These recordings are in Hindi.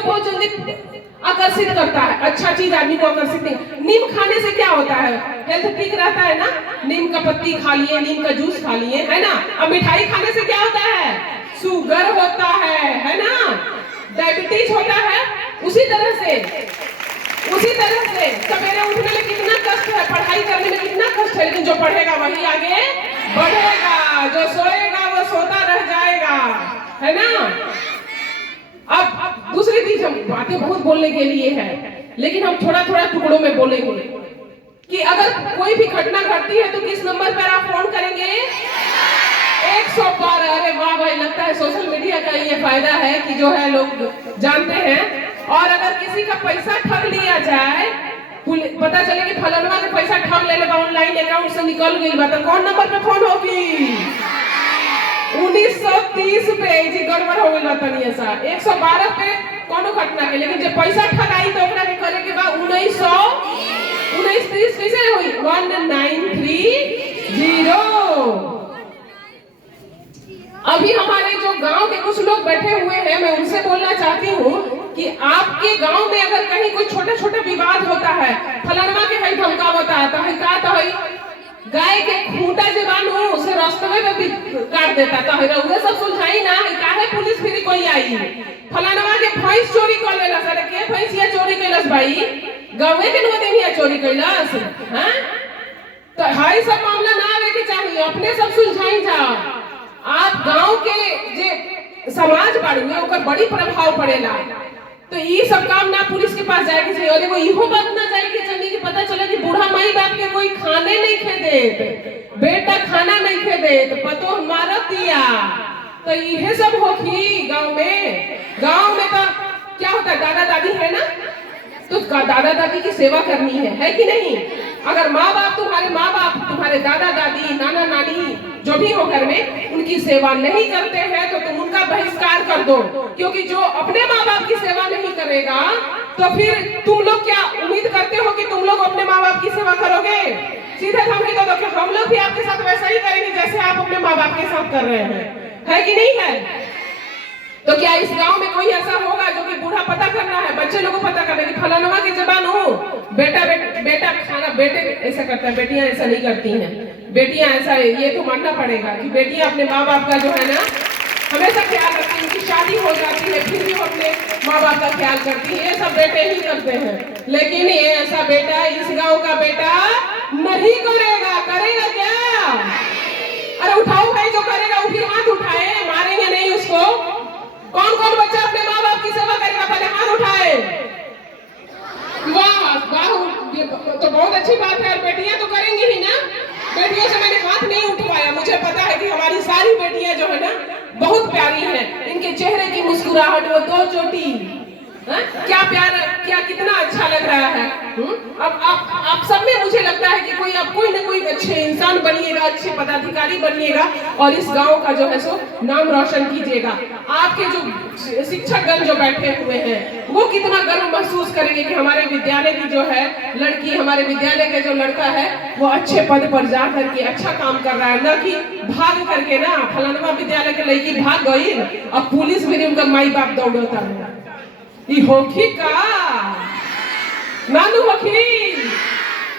को बहुत जल्दी आकर्षित करता है, अच्छा चीज आदमी को आकर्षित नहीं। नीम खाने से क्या होता है, हेल्थ ठीक रहता है ना, नीम का पत्ती खा लिए, नीम का जूस खा लिए, है ना। अब मिठाई खाने से क्या होता है, शुगर होता है ना, डायबिटीज होता है। उसी तरह से सवेरे उठने में कितना कष्ट है, पढ़ाई करने में कितना कष्ट है, लेकिन जो पढ़ेगा वही आगे बढ़ेगा, जो सोएगा वो सोता रह जाएगा, है ना। अब दूसरी चीज, हम बातें बहुत बोलने के लिए है, लेकिन हम थोड़ा थोड़ा टुकड़ों में बोलेंगे कि अगर कोई भी घटना घटती है तो किस नंबर पर आप फोन करेंगे, 112। अरे वाह भाई, लगता है सोशल मीडिया का ये फायदा है कि जो है लोग जानते हैं। और अगर किसी का पैसा ठग लिया जाए, पता चले कि फलनवा ने पैसा ठग ले लेगा, ऑनलाइन अकाउंट से निकल गई बात, तो कौन नंबर पे फोन होगी, 1930 पे जी गड़बड़ हो गई तनी सा, 112 पे कोनो घटना के। लेकिन जब पैसा ठगाई तो ओकरा के करे के बाद 1930 कैसे हुई, 1930। अभी हमारे जो गांव के कुछ लोग बैठे हुए हैं, मैं उनसे बोलना चाहती हूँ कि आपके गांव में अगर कहीं कोई छोटा छोटा विवाद होता है, फलाना के है धमका बताता है, का तो है गाय के खूंटा जो बानू उसे रास्ते में भी काट देता है, रउए सब सुलझाई ना, काहे पुलिस फिर कोई आई, फलाना के भैंस चोरी कर लेला, सर के भैंसिया चोरी कैलस भाई, गावे के नदिया चोरी कैलस, हां। तो हाई सब मामला ना आवे के चाहिए, अपने सब सुलझाई जा। आप गांव के जे समाज बाड़ू में ओकर बड़ी प्रभाव पड़ेला, तो ये सब काम ना पुलिस के पास जाए के चाहिए। और एगो इहो बात ना जाए के चाहिए कि पता चला कि बूढ़ा माई बाप के कोई खाने नहीं खे देत, बेटा खाना नहीं खे देत, पतो मारत दिया, तो ये सब होखी गांव में तो क्या होता है, दादा दादी है ना, तो दादा दादी की सेवा करनी है कि नहीं। अगर माँ बाप तुम्हारे दादा दादी नाना नानी जो भी हो घर में उनकी सेवा नहीं करते हैं तो तुम उनका बहिष्कार कर दो, क्योंकि जो अपने माँ बाप की सेवा नहीं करेगा तो फिर तुम लोग क्या उम्मीद करते हो कि तुम लोग अपने माँ बाप की सेवा करोगे। सीधे धमकी दो कि हम लोग भी आपके साथ वैसा ही करेंगे जैसे आप अपने माँ बाप के साथ कर रहे हैं, है कि नहीं है। तो क्या इस गांव में कोई ऐसा होगा जो कि बूढ़ा पता करना है, बच्चे लोगों को पता करना है कि फलाना की जबान हो, बेटा खाना, बेटे ऐसा करता है, बेटियां ऐसा नहीं करती हैं, बेटियां ऐसा, ये तो मानना पड़ेगा कि बेटियां अपने माँ बाप का जो है ना हमेशा ख्याल रखती है, उनकी शादी हो जाती है फिर भी वो अपने माँ बाप का ख्याल करती है, ये सब बेटे ही करते हैं। लेकिन ये ऐसा बेटा इस गाँव का बेटा नहीं करेगा, करेगा क्या, अरे उठाओ भाई, जो करेगा वो फिर हाथ उठाए, मारेंगे नहीं उसको। कौन कौन बच्चा अपने माँ बाप की सेवा करेगा, पहले हाथ उठाए। वाह वाह, तो बहुत अच्छी बात है, और बेटियां तो करेंगी ही ना। बेटियों से मैंने हाथ नहीं उठवाया, मुझे पता है कि हमारी सारी बेटियां जो है ना बहुत प्यारी हैं, इनके चेहरे की मुस्कुराहट, वो दो चोटी, क्या प्यार, क्या कितना अच्छा लग रहा है। अब आप सब में मुझे लगता है कि कोई ना कोई अच्छे इंसान बनिएगा, अच्छे पदाधिकारी बनिएगा और इस गांव का जो है सो नाम रोशन कीजिएगा। आपके जो शिक्षकगण जो बैठे हुए हैं वो कितना गर्व महसूस करेंगे कि हमारे विद्यालय की जो है लड़की, हमारे विद्यालय का जो लड़का है वो अच्छे पद पर जा करके अच्छा काम कर रहा है, न कि भाग करके ना फलाना विद्यालय के लड़की भाग गई अब पुलिस भी उनका माई बाप दौड़ता है। होखी का नानू होखी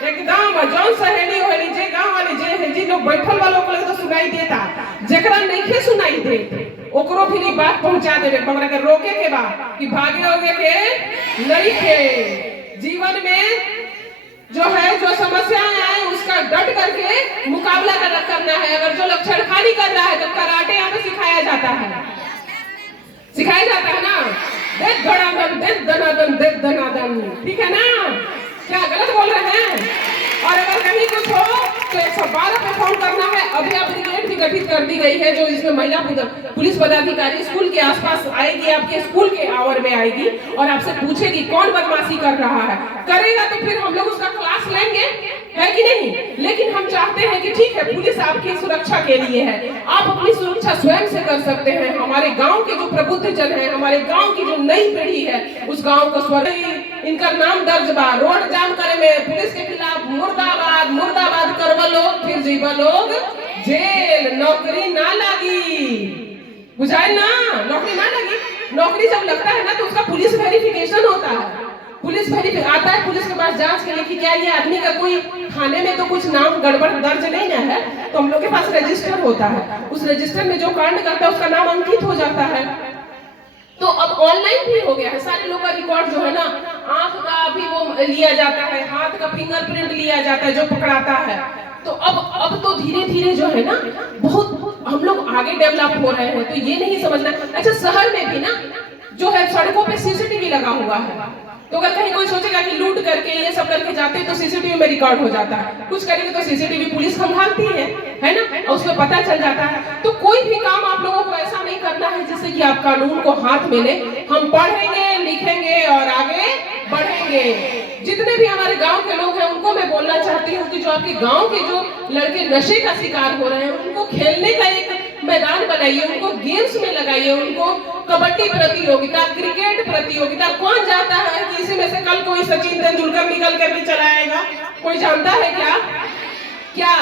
एकदम जौन सहेली होली जे गांव वाले जे है जी लोग बैठल वालों को तो सुनाई देता, जेकरा नहीं सुनाई दे ओकरो फिर ये बात पहुंचा देवे, मगर के रोके के बाद कि भागे होगे के नहीं थे। जीवन में जो है जो समस्याएं आए उसका डट करके मुकाबला करना है। अगर जो लोग छेड़खानी कर रहा है तो कराटे यहाँ पे सिखाया जाता है ना, देख धड़ाधन, देख दनादन, देख दनादन, ठीक है ना, क्या गलत बोल रहे हैं। और अगर कहीं कुछ हो तो 112 पे फोन करना है। अभी आप ब्रिगेड भी गठित कर दी गई है जो इसमें महिला पुलिस पदाधिकारी स्कूल के आसपास आएगी, आपके स्कूल के आवर में आएगी और आपसे पूछेगी कौन बदमाशी कर रहा है, करेगा तो फिर हम लोग उसका क्लास लेंगे, है कि नहीं। लेकिन हम चाहते हैं कि ठीक है पुलिस आपकी सुरक्षा के लिए है, आप अपनी सुरक्षा स्वयं से कर सकते हैं। हमारे गांव के जो प्रबुद्ध जन है, हमारे गांव की जो नई पीढ़ी है, उस गांव को इनका नाम दर्ज बा, रोड जाम करे में पुलिस के खिलाफ मुर्दाबाद मुर्दाबाद करवा लोग, फिर जीवा लोग जेल, नौकरी ना लगी, बुझाए ना, नौकरी ना लगी। नौकरी जब लगता है ना तो उसका पुलिस वेरीफाई पुलिस वेरीफाई आता है, पुलिस के पास जांच के लिए कि क्या ये आदमी का कोई थाने में तो कुछ नाम गड़बड़ दर्ज नहीं ना है, तो हम लोग के पास रजिस्टर होता है, उस रजिस्टर में जो कांड करता है उसका नाम अंकित हो जाता है। तो अब ऑनलाइन भी हो गया है, सारे लोग का रिकॉर्ड जो है ना, आंख का भी वो लिया जाता है, हाथ का फिंगरप्रिंट लिया जाता है जो पकड़ाता है। तो अब तो धीरे धीरे जो है ना बहुत हम लोग आगे डेवलप हो रहे हैं। तो ये नहीं समझना। अच्छा, शहर में भी ना जो है सड़कों पे सीसीटीवी लगा हुआ है, तो अगर कहीं कोई सोचेगा कि लूट करके ये सब करके जाते हैं तो सीसीटीवी में रिकॉर्ड हो जाता है, कुछ करेंगे तो सीसीटीवी पुलिस खंगालती है ना, और उसमें पता चल जाता है। तो कोई भी काम आप लोगों को ऐसा नहीं करना है जिससे कि आप कानून को हाथ में ले। हम पढ़ेंगे, लिखेंगे और आगे बढ़ेंगे। जितने भी हमारे गांव के लोग हैं उनको मैं बोलना चाहती हूँ कि जो आपके गांव के जो लड़के नशे का शिकार हो रहे हैं उनको खेलने का एक मैदान बनाइए, उनको गेम्स में लगाइए, उनको कबड्डी प्रतियोगिता, क्रिकेट प्रतियोगिता। कौन जानता है कि इसी में से कल कोई सचिन तेंदुलकर निकल कर भी चला आएगा? कोई जानता है क्या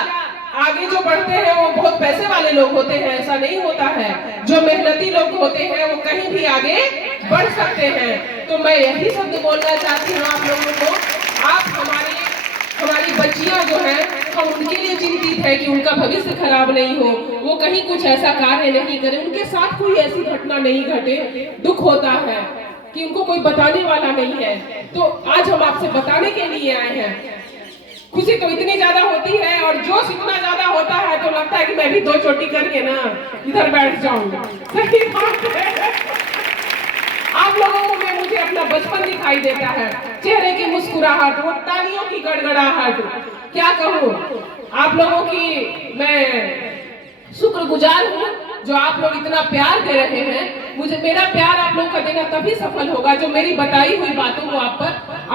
आगे जो बढ़ते हैं वो बहुत पैसे वाले लोग होते हैं? ऐसा नहीं होता है। जो मेहनती लोग होते हैं वो कहीं भी आगे बढ़ सकते हैं। तो मैं यही शब्द बोलना चाहती हूँ आप लोगों को। आप हमारी बच्चियां जो है, हम उनके लिए चिंतित है कि उनका भविष्य खराब नहीं हो, वो कहीं कुछ ऐसा कार्य नहीं करे, उनके साथ कोई ऐसी घटना नहीं घटे। दुख होता है कि उनको कोई बताने वाला नहीं है। तो आज हम आपसे बताने के लिए आए हैं। खुशी तो इतनी ज्यादा होती है और जोश इतना ज्यादा होता है तो लगता है कि मैं भी 2 चोटी करके ना इधर बैठ जाऊंगा। सही बात है। आप लोगों को मुझे अपना बचपन दिखाई देता है, चेहरे की मुस्कुराहट, वो तालियों की गड़गड़ाहट। क्या कहूँ आप लोगों की, मैं शुक्रगुजार हूँ जो आप लोग इतना प्यार दे रहे हैं मुझे। मेरा प्यार आप लोगों का देना तभी सफल होगा जो मेरी बताई हुई बातों को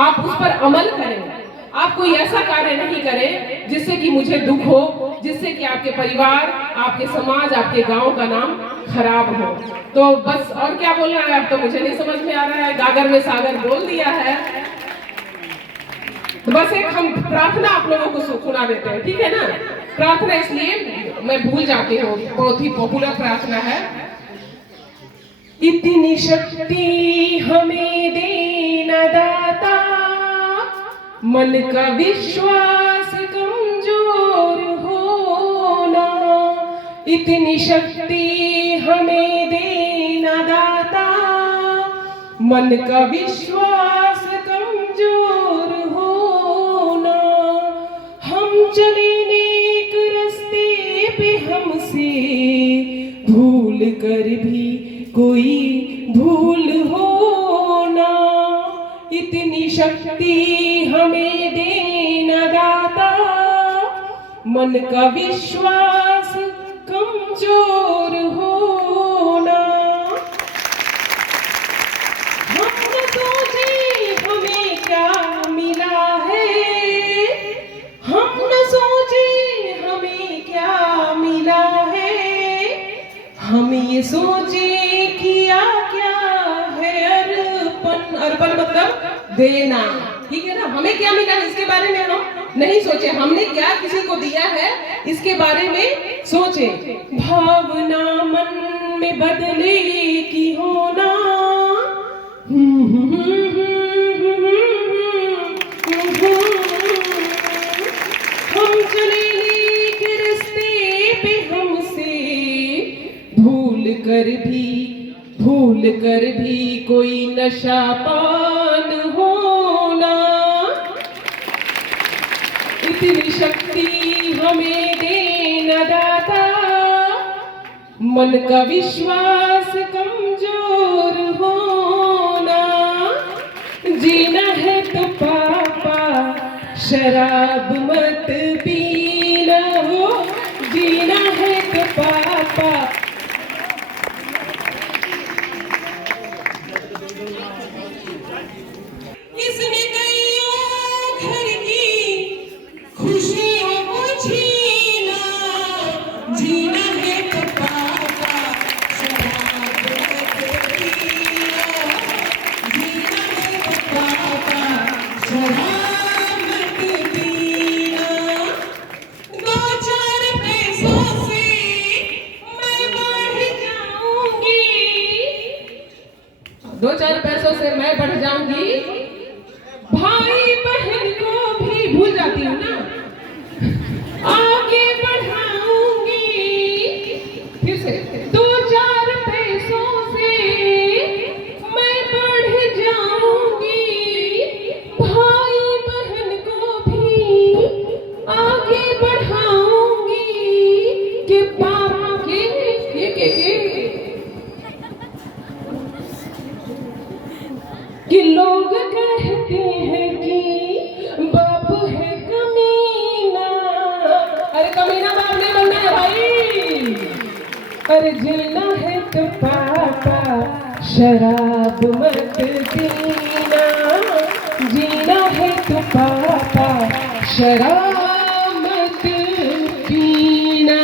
आप उस पर अमल करें। आप कोई ऐसा कार्य नहीं करें जिससे कि मुझे दुख हो, जिससे कि आपके परिवार, आपके समाज, आपके गांव का नाम खराब हो। तो बस और क्या बोलना है अब तो मुझे नहीं समझ में आ रहा है। गागर में सागर बोल दिया है। तो बस एक हम प्रार्थना आप लोगों को सुना देते हैं, ठीक है ना? प्रार्थना इसलिए मैं भूल जाती हूँ, बहुत ही पॉपुलर प्रार्थना है। इतनी शक्ति हमें देना दाता, मन का विश्वास कमजोर होना। इतनी शक्ति हमें देना दाता, मन का विश्वास कमजोर होना। हम चले नेक रास्ते पे, हमसे भूल कर भी कोई भूल होना। इतनी शक्ति हमें देना दाता, मन का विश्वास कमजोर होना। हम न सोचे हमें क्या मिला है, हम न सोचे हमें क्या मिला है, हम ये सोचे किया क्या है अर्पण। अर्पण मतलब देना, ठीक है ना? हमें क्या मिला है इसके बारे में हम नहीं सोचे, हमने क्या किसी को दिया है इसके बारे में सोचे। भावना मन में बदले की होना। हम चले नेक रास्ते पे, हमसे भूल कर भी कोई नशा पान होना। इतनी शक्ति हमें देना दाता, मन का विश्वास कमजोर होना। जीना है तो पापा शराब मत पीना हो, जीना है तो पापा। इसने कईयों घर की खुशियों को छीना, जीना है तो पापा शराब मत पीना, जीना है तो पापा शराब मत पीना। 2-4 पैसों से मैं बढ़ जाऊंगी, 2-4 पैसों से मैं बढ़ जाऊंगी, भाई बहन को भी भूल जाती हूँ ना, आगे बढ़ाऊंगी, फिर से 2-4 पैसों से मैं बढ़ जाऊंगी, भाई बहन को भी आगे बढ़ाऊंगी, कि बाप के कि लोग कहते हैं कि बाप है कमीना। अरे कमीना बाप नहीं बनना है भाई। अरे जीना है तो पापा शराब मत पीना, जीना है तो पापा शराब मत पीना।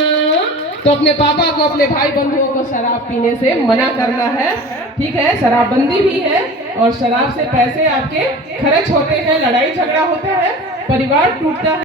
तो अपने पापा को, अपने भाई बंधुओं को शराब पीने से मना करना है, ठीक है। शराबबंदी भी है और शराब से पैसे आपके खर्च होते हैं, लड़ाई झगड़ा होता है, परिवार टूटता है।